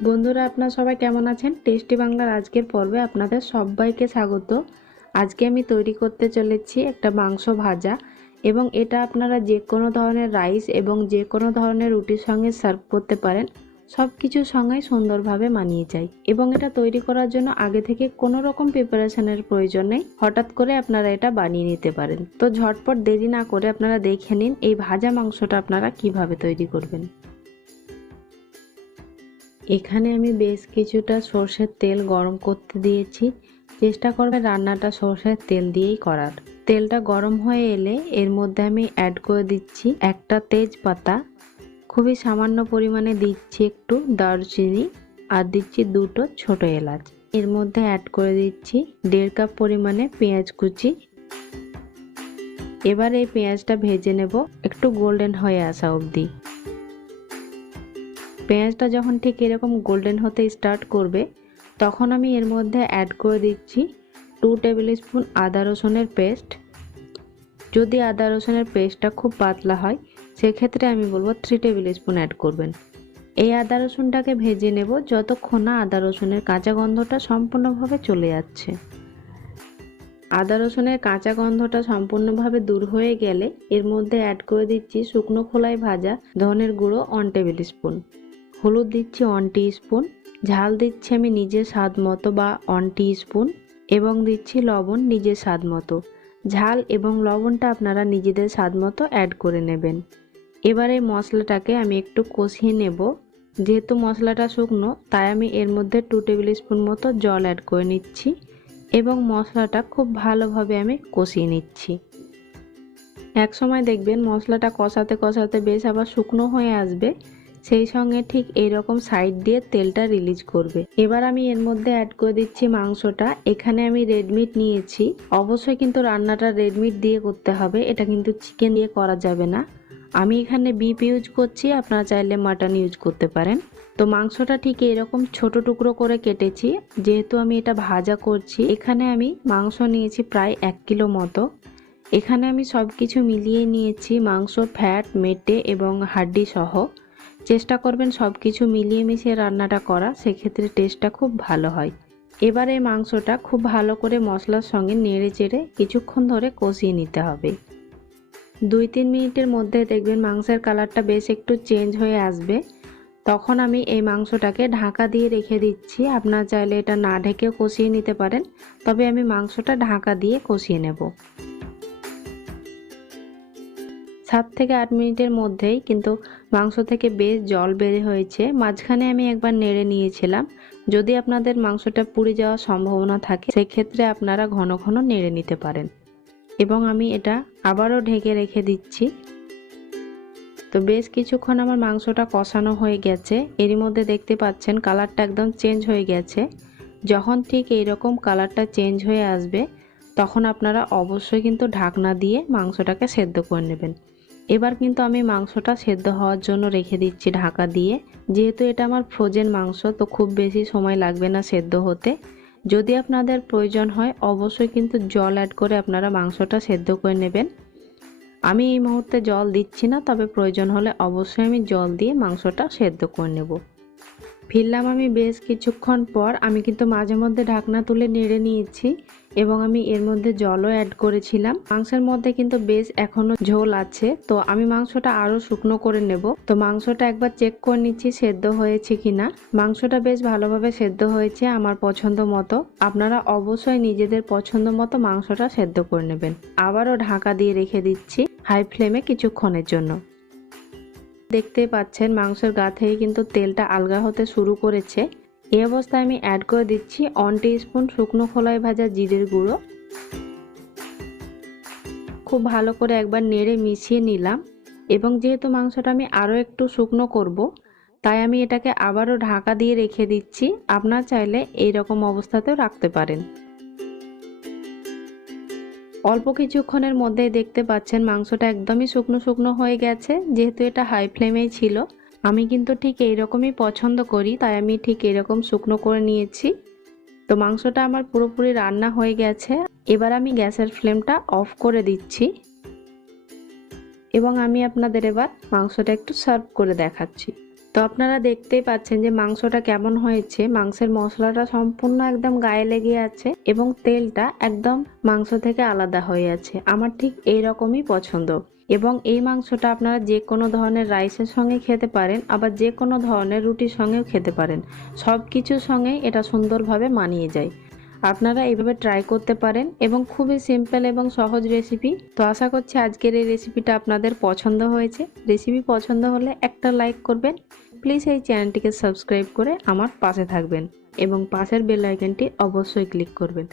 বন্ধুরা, আপনারা সবাই কেমন আছেন? টেস্টি বাংলার আজকের পর্বে আপনাদের সবাইকে স্বাগত। আজকে আমি তৈরি করতে চলেছি একটা মাংস ভাজা, এবং এটা আপনারা যে কোনো ধরনের রাইস এবং যে কোনো ধরনের রুটির সঙ্গে সার্ভ করতে পারেন। সব কিছুর সঙ্গেই সুন্দরভাবে মানিয়ে যায়, এবং এটা তৈরি করার জন্য আগে থেকে কোনো রকম প্রিপারেশনের প্রয়োজন নেই। হঠাৎ করে আপনারা এটা বানিয়ে নিতে পারেন। তো ঝটপট দেরি না করে আপনারা দেখে নিন এই ভাজা মাংসটা আপনারা কিভাবে তৈরি করবেন। এখানে আমি বেশ কিছুটা সর্ষের তেল গরম করতে দিয়েছি। চেষ্টা করবেন রান্নাটা সর্ষের তেল দিয়েই করার। তেলটা গরম হয়ে এলে এর মধ্যে আমি অ্যাড করে দিচ্ছি একটা তেজপাতা, খুবই সামান্য পরিমাণে দিচ্ছি একটু দারচিনি, আর দিচ্ছি দুটো ছোট এলাচ। এর মধ্যে অ্যাড করে দিচ্ছি 1.5 কাপ পরিমাণে পেঁয়াজ কুচি। এবার এই পেঁয়াজটা ভেজে নেব একটু গোল্ডেন হয়ে আসা অবধি। পেঁয়াজটা যখন ঠিক এরকম গোল্ডেন হতে স্টার্ট করবে, তখন আমি এর মধ্যে অ্যাড করে দিচ্ছি 2 টেবিল স্পুন আদা রসুনের পেস্ট। যদি আদা রসুনের পেস্টটা খুব পাতলা হয়, সেক্ষেত্রে আমি বলবো 3 টেবিল স্পুন অ্যাড করবেন। এই আদা রসুনটাকে ভেজে নেব যতক্ষণ না আদা রসুনের কাঁচা গন্ধটা সম্পূর্ণভাবে চলে যাচ্ছে। আদা রসুনের কাঁচা গন্ধটা সম্পূর্ণভাবে দূর হয়ে গেলে এর মধ্যে অ্যাড করে দিচ্ছি শুকনো খোলায় ভাজা ধনের গুঁড়ো 1 টেবিল স্পুন, হলুদ দিচ্ছি 1 টিস্পুন, ঝাল দিচ্ছি আমি নিজের স্বাদ মতো বা 1 টিস্পুন, এবং দিচ্ছি লবণ নিজের স্বাদ মতো। ঝাল এবং লবণটা আপনারা নিজেদের স্বাদ মতো অ্যাড করে নেবেন। এবার এই মশলাটাকে আমি একটু কষিয়ে নেব। যেহেতু মশলাটা শুকনো, তাই আমি এর মধ্যে 2 টেবিল স্পুন মতো জল অ্যাড করে নিচ্ছি, এবং মশলাটা খুব ভালোভাবে আমি কষিয়ে নিচ্ছি। এক সময় দেখবেন মশলাটা কষাতে কষাতে বেশ আবার শুকনো হয়ে আসবে, সেই সঙ্গে ঠিক এইরকম সাইড দিয়ে তেলটা রিলিজ করবে। এবার আমি এর মধ্যে অ্যাড করে দিচ্ছি মাংসটা। এখানে আমি রেড মিট নিয়েছি। অবশ্যই কিন্তু রান্নাটা রেড মিট দিয়ে করতে হবে, এটা কিন্তু চিকেন দিয়ে করা যাবে না। আমি এখানে বিফ ইউজ করছি, আপনারা চাইলে মাটন ইউজ করতে পারেন। তো মাংসটা ঠিক এরকম ছোট টুকরো করে কেটেছি। যেহেতু আমি এটা ভাজা করছি, এখানে আমি মাংস নিয়েছি প্রায় 1 কিলো মতো। এখানে আমি সব কিছু মিলিয়ে নিয়েছি, মাংস, ফ্যাট, মেটে এবং হাড্ডি সহ। চেষ্টা করবেন সব কিছু মিলিয়ে মিশিয়ে রান্নাটা করা, সেক্ষেত্রে টেস্টটা খুব ভালো হয়। এবার এই মাংসটা খুব ভালো করে মশলার সঙ্গে নেড়ে চেড়ে কিছুক্ষণ ধরে কষিয়ে নিতে হবে। 2-3 মিনিটের মধ্যে দেখবেন মাংসের কালারটা বেশ একটু চেঞ্জ হয়ে আসবে। তখন আমি এই মাংসটাকে ঢাকা দিয়ে রেখে দিচ্ছি। আপনারা চাইলে এটা না ঢেকেও কষিয়ে নিতে পারেন, তবে আমি মাংসটা ঢাকা দিয়ে কষিয়ে নেব। 7 থেকে 8 মিনিটের মধ্যেই কিন্তু মাংস থেকে বেশ জল বের হয়েছে। মাঝখানে আমি একবার নেড়ে নিয়েছিলাম। যদি আপনাদের মাংসটা পুড়ে যাওয়ার সম্ভাবনা থাকে, সেক্ষেত্রে আপনারা ঘন ঘন নেড়ে নিতে পারেন। এবং আমি এটা আবারও ঢেকে রেখে দিচ্ছি। তো বেশ কিছুক্ষণ আমার মাংসটা কষানো হয়ে গেছে। এরই মধ্যে দেখতে পাচ্ছেন কালারটা একদম চেঞ্জ হয়ে গেছে। যখন ঠিক এইরকম কালারটা চেঞ্জ হয়ে আসবে, তখন আপনারা অবশ্যই কিন্তু ঢাকনা দিয়ে মাংসটাকে সেদ্ধ করে নেবেন। এবার কিন্তু আমি মাংসটা সেদ্ধ হওয়ার জন্য রেখে দিচ্ছি ঢাকা দিয়ে। যেহেতু এটা আমার ফ্রোজেন মাংস, তো খুব বেশি সময় লাগবে না সেদ্ধ হতে। যদি আপনাদের প্রয়োজন হয়, অবশ্যই কিন্তু জল অ্যাড করে আপনারা মাংসটা সেদ্ধ করে নেবেন। আমি এই মুহূর্তে জল দিচ্ছি না, তবে প্রয়োজন হলে অবশ্যই আমি জল দিয়ে মাংসটা সেদ্ধ করে নেব। ফিরলাম আমি বেশ কিছুক্ষণ পর। আমি কিন্তু মাঝে মধ্যে ঢাকনা তুলে নেড়ে নিয়েছি, এবং আমি এর মধ্যে জলও অ্যাড করেছিলাম। মাংসের মধ্যে কিন্তু বেশ এখনো ঝোল আছে, তো আমি মাংসটা আরো শুকনো করে নেব। তো মাংসটা একবার চেক করে নিচ্ছি সেদ্ধ হয়েছে কিনা। মাংসটা বেশ ভালোভাবে সেদ্ধ হয়েছে আমার পছন্দ মতো। আপনারা অবশ্যই নিজেদের পছন্দ মতো মাংসটা সেদ্ধ করে নেবেন। আবারও ঢাকা দিয়ে রেখে দিচ্ছি হাই ফ্লেমে কিছুক্ষণের জন্য। দেখতে পাচ্ছেন মাংসের গা থেকে কিন্তু তেলটা আলগা হতে শুরু করেছে। এই অবস্থায় আমি অ্যাড করে দিচ্ছি 1 টিস্পুন শুকনো খোলায় ভাজা জিরের গুঁড়ো। খুব ভালো করে একবার নেড়ে মিশিয়ে নিলাম, এবং যেহেতু মাংসটা আমি আরও একটু শুকনো করব, তাই আমি এটাকে আবারও ঢাকা দিয়ে রেখে দিচ্ছি। আপনারা চাইলে এই রকম অবস্থাতেও রাখতে পারেন। অল্প কিছুক্ষণের মধ্যেই দেখতে পাচ্ছেন মাংসটা একদমই শুকনো শুকনো হয়ে গেছে। যেহেতু এটা হাই ফ্লেমেই ছিল, আমি কিন্তু ঠিক এইরকমই পছন্দ করি, তাই আমি ঠিক এরকম শুকনো করে নিয়েছি। তো মাংসটা আমার পুরোপুরি রান্না হয়ে গেছে। এবার আমি গ্যাসের ফ্লেমটা অফ করে দিচ্ছি, এবং আমি আপনাদের এবার মাংসটা একটু সার্ভ করে দেখাচ্ছি। তো আপনারা দেখতেই পাচ্ছেন যে মাংসটা কেমন হয়েছে। মাংসের মশলাটা সম্পূর্ণ একদম গায়ে লেগে আছে এবং তেলটা একদম মাংস থেকে আলাদা হয়ে আছে। আমার ঠিক এই রকমই পছন্দ। এবং এই মাংসটা আপনারা যে কোনো ধরনের রাইসের সঙ্গে খেতে পারেন, আবার যে কোনো ধরনের রুটির সঙ্গেও খেতে পারেন। সব কিছুর সঙ্গেই এটা সুন্দরভাবে মানিয়ে যায়। আপনারা এইভাবে ট্রাই করতে পারেন এবং খুবই সিম্পল এবং সহজ রেসিপি। তো আশা করছি আজকের এই রেসিপিটা আপনাদের পছন্দ হয়েছে। রেসিপি পছন্দ হলে একটা লাইক করবেন। প্লিজ এই চ্যানেলটিকে সাবস্ক্রাইব করে আমার পাশে থাকবেন এবং পাশের বেল আইকনটি অবশ্যই ক্লিক করবেন।